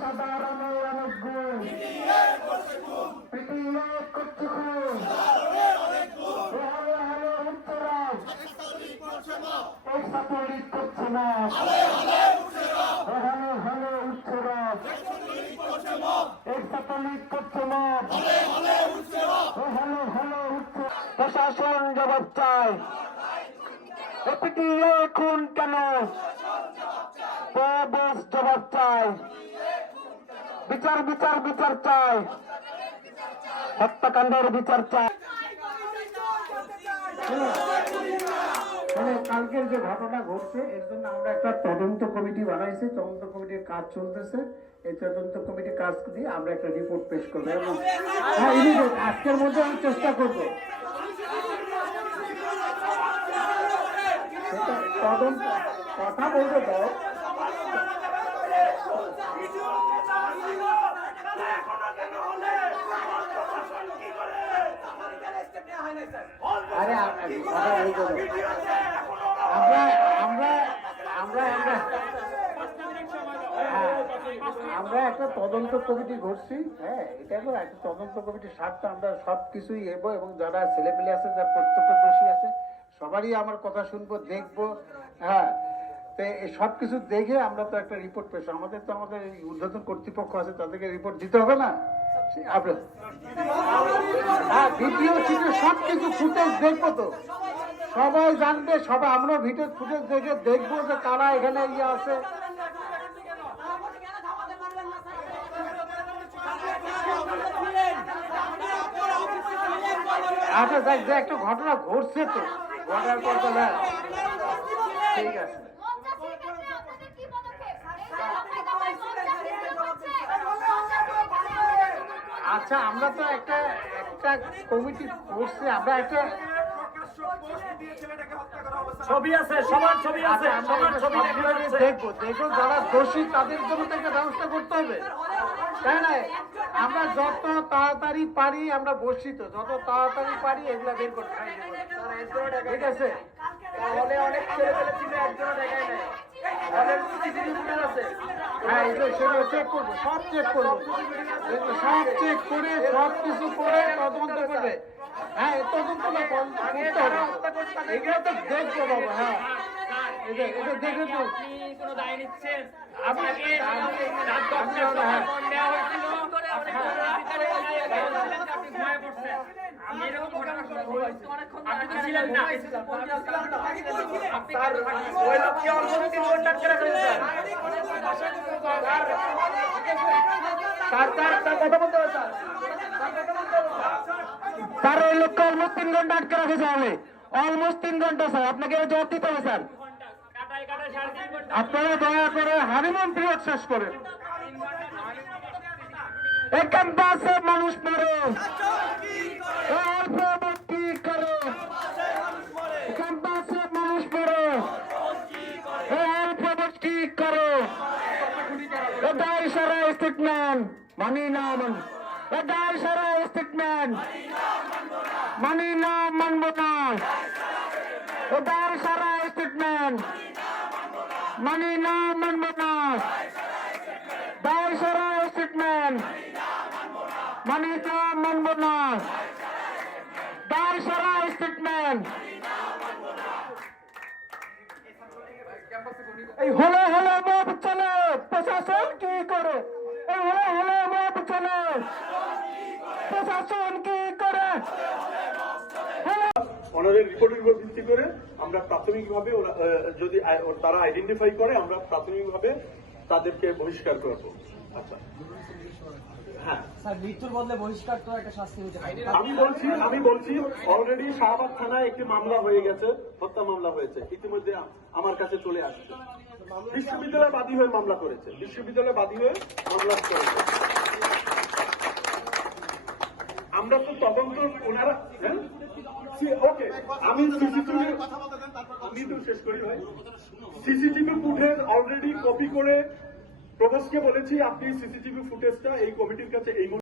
সাধারণের অনেক গুণ পিটিয়ে করছে খুন উত্তরা এই ছাত্রলীগ করছে না উত্তরা এই ছাত্রলীগ করছে না প্রশাসন জবাব চায় পিটিয়ে খুন কেন বস জবাব চায় বিচার বিচার বিচার চায় হত্যাকাণ্ডের বিচার চায় কালকের যে ঘটনা ঘটছে এর জন্য আমরা একটা তদন্ত কমিটি বানাইছি তদন্ত কমিটির কাজ চলতেছে এই তদন্ত কমিটির কাজ দিয়ে আমরা একটা রিপোর্ট পেশ করবো এবং আজকের মধ্যে আমি চেষ্টা করবো তদন্ত কথা বলতে দাও আরে আমরা একটা তদন্ত কমিটি ঘটছি হ্যাঁ এটা হলো একটা তদন্ত কমিটির স্বার্থে আমরা সবকিছুই এবো এবং যারা ছেলেপেলে আছে যারা প্রত্যক্ষদর্শী আছে সবারই আমার কথা শুনবো দেখবো হ্যাঁ তো এই সবকিছু দেখে আমরা তো একটা রিপোর্ট পেশ আমাদের তো আমাদের ঊর্ধ্বতন কর্তৃপক্ষ আছে তাদেরকে রিপোর্ট দিতে হবে না হ্যাঁ ভিডিও চিত্র সবকিছু ফুটেজ দেখবো তো সবাই জানবে সবাই আমরা ভিডিও ফুটেজ দেখে দেখবো যে কারা এখানে ইয়ে আছে আচ্ছা দেখ যে একটা ঘটনা ঘটছে তো ঘটার পর তো না ঠিক আছে আচ্ছা আমরা তো একটা কমিটি করছি আমরা একটা ছবি আছে সবার ছবি আছে সবার ছবি দেখবো যারা দোষী তাদের জন্য তো একটা ব্যবস্থা করতে হবে তাই না আমরা যত তাড়াতাড়ি পারি আমরা বসি তো যত তাড়াতাড়ি পারি এগুলা বের করতে ঠিক আছে তাহলে অনেক ছেলেপেলে ছিল একজনও দেখায় নাই হ্যাঁ সেটা চেক করবো সব চেক করবো সব চেক করে সব কিছু করে তদন্ত করবে হ্যাঁ তদন্ত না করতে হবে এগুলো তো দেখবো বাবা হ্যাঁ এটা দেখে তো কোনো দায় নিচ্ছেন আপনাকে তার ওই লোককে অলমোস্ট 3 ঘন্টা আটকে রাখা যাবে অলমোস্ট 3 ঘন্টা স্যার আপনাকে জবাব দিতে হবে স্যার আপনারা দয়া করে হানিমুন পিরিয়ড শেষ করেন ক্যাম্পাসে মানুষ মরে কি করে ক্যাম্পাসে মানুষ মরে কি করে এটাই সারা স্টেটমেন্ট মানি না মান এটাই সারা স্টেটমেন্ট মানি না মানব না এটাই সারা স্টেটমেন্ট মানি না মানব না দায় সারা স্টেটমেন্ট মানি না মানব না দায় সারা স্টেটমেন্ট এই হলে হলে মত চলে প্রশাসন কি করে এই হলে মত চলে প্রশাসন কি করে ওনাদের রিপোর্টের উপর ভিত্তি করে আমরা প্রাথমিকভাবে যদি তারা আইডেন্টিফাই করে আমরা প্রাথমিকভাবে তাদেরকে বহিষ্কার করবো আচ্ছা হ্যাঁ স্যার মৃত্যুর বদলে বহিষ্কার তো একটা শাস্তি হতে পারে আমি বলছি অলরেডি শাহবাগ থানায় একটি মামলা হয়ে গেছে হত্যা মামলা হয়েছে ইতিমধ্যে আমার কাছে চলে আসছে বিশ্ববিদ্যালয় বাদী হয়ে মামলা করেছে আমরা তো তদন্ত ওনারা ওকে আমি তো শেষ করি ভাই সিসিটিভি ফুটেজ অলরেডি কপি করে প্রভোস্টকে বলেছি আপনি সিসিটিভি ফুটেজটা এই কমিটির কাছে এই